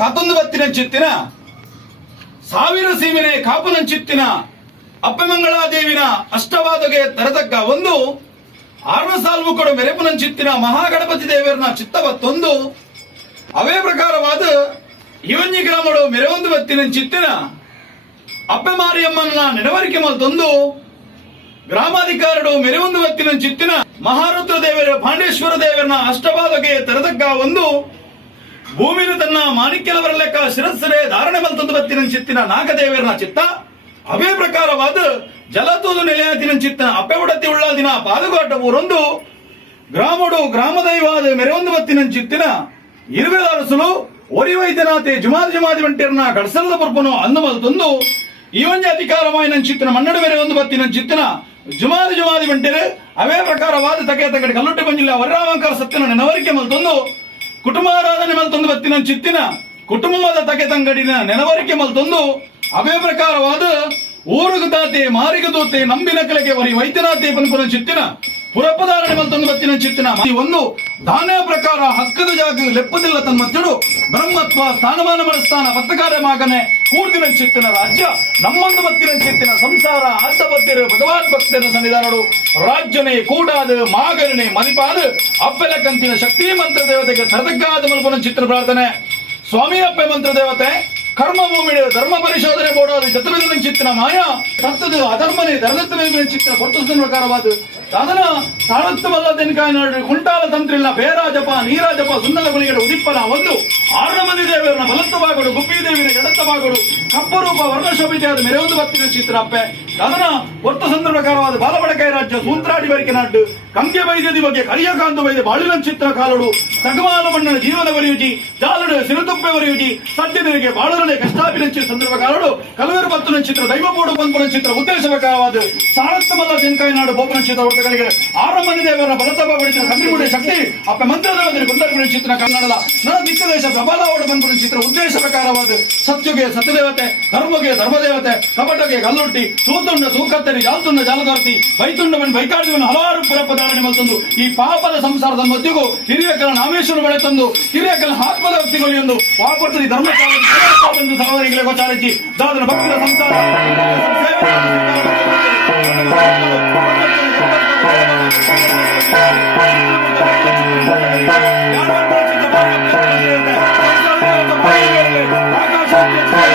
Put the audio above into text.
ಕಾತೊಂದು ಬತ್ತಿನ ಚಿತ್ತಿನ ಸಾವಿರ ಸೀಮೆನೆ ಕಾಪುನಂಚಿತ್ತಿನ, ಅಪ್ಪಮಂಗಳಾದೇವಿನ ಅಷ್ಟವಾದಗೆ ತರತಕ್ಕ ಒಂದು ಆರ್ವ ಸಾಲ್ವು ಕೊಡು ಮೆರೆಪುನ ಚಿತ್ತಿನ ಮಹಾಗಣಪತಿ ದೇವರನ ಚಿತ್ತವತ್ತೊಂದು, ಅವೇ ಪ್ರಕಾರವಾದ ಇವನ್ನಿ ಗ್ರಾಮಡು ಮೆರವೊಂದು ಬತ್ತಿನ ಚಿತ್ತಿನ ಅಪ್ಪೆ ಮಾರಿಯಮ್ಮನ ನೆನವರಿಕೆ ಮಲ್ತೊಂದು ಗ್ರಾಮಾಧಿಕಾರಡು ಮೆರವೊಂದು ಬತ್ತಿನ ಚಿತ್ತಿನ ಮಹಾರುದ್ರ ದೇವರ ಪಾಂಡೇಶ್ವರ ದೇವರನ ಅಷ್ಟವಾದಗೆ ತರತಕ್ಕ ಒಂದು ಭೂಮಿನ ತನ್ನ ಮಾಣಿಕ್ಯಲವರ ಲೆಕ್ಕ ಶಿರಸ್ಸರೆ ಧಾರಣೆ ಮಲ್ತೊಂದು ಬತ್ತಿನ ಚಿತ್ತಿನ ನಾಗದೇವರನ ಚಿತ್ತ. ಅವೇ ಪ್ರಕಾರವಾದ ಜಲತೂದು ನೆಲೆಯಾದಿನ ಚಿತ್ತನ ಅಪ್ಪೆ ಉಳ್ಳ ದಿನ ಪಾಲುಗಾಟ ಊರೊಂದು. ಗ್ರಾಮಡು ಗ್ರಾಮದೈವಾದ ಮೆರವೊಂದು ಬತ್ತಿನ ಚಿತ್ತಿನ. ಇರುವೆ ಅರಸಲು ಒರಿ ವೈದ್ಯನಾಥೆ ಜುಮಾದಿ ಜುಮಾದಿ ವಂಟಿಯರ್ನ ಕಡಸಲದ ಪುರ್ಪನು ಅಂದು ಮಲ್ತೊಂದು ಈ ಅಧಿಕಾರವಾಯಿನ ಚಿತ್ತಿನ ಮನ್ನಡು ಮೇರೆ ಒಂದು ಬತ್ತಿನ ಚಿತ್ತಿನ ಜುಮಾದಿ ಜುಮಾದಿ ವಂಟಿರು ಅವೇ ಪ್ರಕಾರವಾದ ತಕೆ ತಗಡೆ ಕಲ್ಲುಟ್ಟಿ ಬಂಜಿಲ್ಲ ವರರಾಮಂಕರ ಸತ್ಯನ ನೆನವರಿಕೆ ಮಲ್ತೊಂದು ಕುಟುಂಬಾರಾಧನೆ ಮಲ್ತೊಂದು ಬತ್ತಿನ ಚಿತ್ತಿನ ಕುಟುಂಬದ ತಕೆ ತಂಗಡಿನ ನೆನವರಿಕೆ ಮಲ್ತೊಂದು ಅವೇ ಪ್ರಕಾರವಾದ ಊರುಗು ತಾತೆ, ಮಾರಿಗ ದೂತೆ, ನಂಬಿನ ಕಲೆಗೆ ವರಿ ವೈದ್ಯನಾಥೆ ಪನ್ಪುನ ಚಿತ್ತಿನ ಪುರಪದಾರಣೆ ಮಲ್ತೊಂದು ಬತ್ತಿನ ಚಿತ್ತಿನ ಒಂದು ದಾನ ಪ್ರಕಾರ ಹಕ್ಕದ ಜಾಗ ಲೆಪ್ಪದಿಲ್ಲ ತನ್ಮತ್ತಡು ಬ್ರಹ್ಮತ್ವ, ಸ್ಥಾನಮಾನ ಸ್ಥಾನ ಪತ್ರಕಾರ ಮಾಗನೆ, ಕೂರ್ದಿನ ಚಿತ್ತಿನ ರಾಜ್ಯ, ನಮ್ಮೊಂದು ಮತ್ತಿನ ಚಿತ್ತಿನ ಸಂಸಾರ ಅರ್ಥಬದ್ಧರು ಭಗವಾನ್ ಭಕ್ತರ ಸನ್ನಿಧಾನಡು. ರಾಜ್ಯನೇ ಕೂಡಾದ ಮಾಗರಣೆ ಮದಿಪಾದ ಅಪ್ಪೆಲ ಕಂತಿನ ಶಕ್ತಿ ಮಂತ್ರ ದೇವತೆಗೆ ಸರದಗ್ಗಾದ ಮಲ್ಪನ ಚಿತ್ರ ಪ್ರಾರ್ಥನೆ. ಸ್ವಾಮಿ ಅಪ್ಪೆ ಮಂತ್ರ ದೇವತೆ ಕರ್ಮ ಭೂಮಿಡು ಧರ್ಮ ಪರಿಶೋಧನೆ ಬೋಡಾದ ಚತುರ್ವಿಧ ಚಿತ್ತಿನ ಮಾಯ ಸತ್ತದು ಅಧರ್ಮನೆ ಧರ್ಮತ್ವ ಚಿತ್ತಿನ ಪೊರ್ತದ ಪ್ರಕಾರವಾದ ಅದನ ತಾಳತ್ವಲ್ಲ ತೆನಕಾಯ ನೋಡಿ ಕುಂಟಾಲ ತಂತ್ರಿಲ್ಲ ಬೇರಾಜಪ ನೀರಾಜಪ ನೀರ ಸುಂದರ ಗುಳಿಗಡೆ ಉದಿಪ್ಪನ ಒಂದು. ಆರ್ಣಮದಿ ಮಂದಿ ದೇವರನ್ನ ಗುಪ್ಪಿ ಗುಬ್ಬಿ ದೇವಿನ ಎಡತ್ವವಾಗೋಡು ಕಪ್ಪರೂಪ ಕಪ್ಪು ರೂಪ ವರ್ಣಶೋಭಿತೆಯಾದ ಮೆರೆಯೊಂದು ಬತ್ತಿನ ಚಿತ್ರ ಅಪ್ಪೆ. ಅದನ ಒತ್ತ ಸಂದರ್ಭ ಪ್ರಕಾರವಾದ ಬಾಲಬಡಕೈ ರಾಜ್ಯ ಸೂತ್ರಾಡಿ ಬರಿಕೆ ನಾಡು ಕಂಗೆ ವೈದ್ಯದಿ ಬಗ್ಗೆ ಕರಿಯಕಾಂತ ವೈದ್ಯ ಬಾಳಿನ ಚಿತ್ರ ಕಾಲುಡು. ಸಗಮಾಲ ಮಣ್ಣನ ಜೀವನ ಬರೆಯುಜಿ ಜಾಲಡು ಸಿರುತುಪ್ಪೆ ಬರೆಯುಜಿ ಸಜ್ಜನರಿಗೆ ಬಾಳರನೆ ಕಷ್ಟಾಭಿನಂಚಿ ಸಂದರ್ಭ ಕಾಲಡು ಕಲವೇರು ಬತ್ತನ ಚಿತ್ರ, ದೈವ ಮೂಡು ಚಿತ್ರ ಉದ್ದೇಶ ಪ್ರಕಾರವಾದ ಸಾರತ್ತಮಲ್ಲ ತೆನಕಾಯಿ ನಾಡು ಬೋಪನ ಚಿತ್ರ ಹೊರತಗಳಿಗೆ ಆರು ಮಂದಿ ದೇವರ ಬಲತಬ ಬಡಿಸಿದ ಕಂದಿಗುಡಿ ಶಕ್ತಿ, ಅಪ್ಪ ಮಂತ್ರದೇವತೆ ಕುಂದರ್ಪುರ ಚಿತ್ರ ಕನ್ನಡದ ನನ್ನ ದಿಕ್ಕದೇಶ ಪ್ರಬಲ ಓಡ ಬಂಪನ ಚಿತ್ರ ಉದ್ದೇಶ ಪ್ರಕಾರವಾದ ಸತ್ಯುಗೆ ಸತ್ಯದೇವತೆ, ಧರ್ಮಗೆ ಧರ್ಮದೇವತೆ, ಕಪಟಗೆ ಕಲ್ಲುಟ್ಟಿ ತೂತುಂಡ ತೂಕತ್ತರಿ ಜಾಲ್ತುಂಡ ಜಾಲಗಾರ್ತಿ ಬೈತುಂಡವನ್ ಬೈಕಾಡಿವನ್ ಹಲವಾರು ಪುರಪಧಾರಣೆ ಮಲ್ತಂದು, ಈ ಪಾಪದ ಸಂಸಾರದ ಮಧ್ಯಗೂ ಹಿರಿಯಕರ ಪರಮೇಶ್ವರ ಬಳಿ ತಂದು ಹಿರಿಯಕಲ ಆತ್ಮದ ವ್ಯಕ್ತಿಗಳು ಎಂದು ವಾಪಸ್ ಧರ್ಮ ಸಹೋದರಿಗಳಿಗೆ ಗೋಚಾರಿಸಿ ದಾದನ ಭಕ್ತರ Thank you.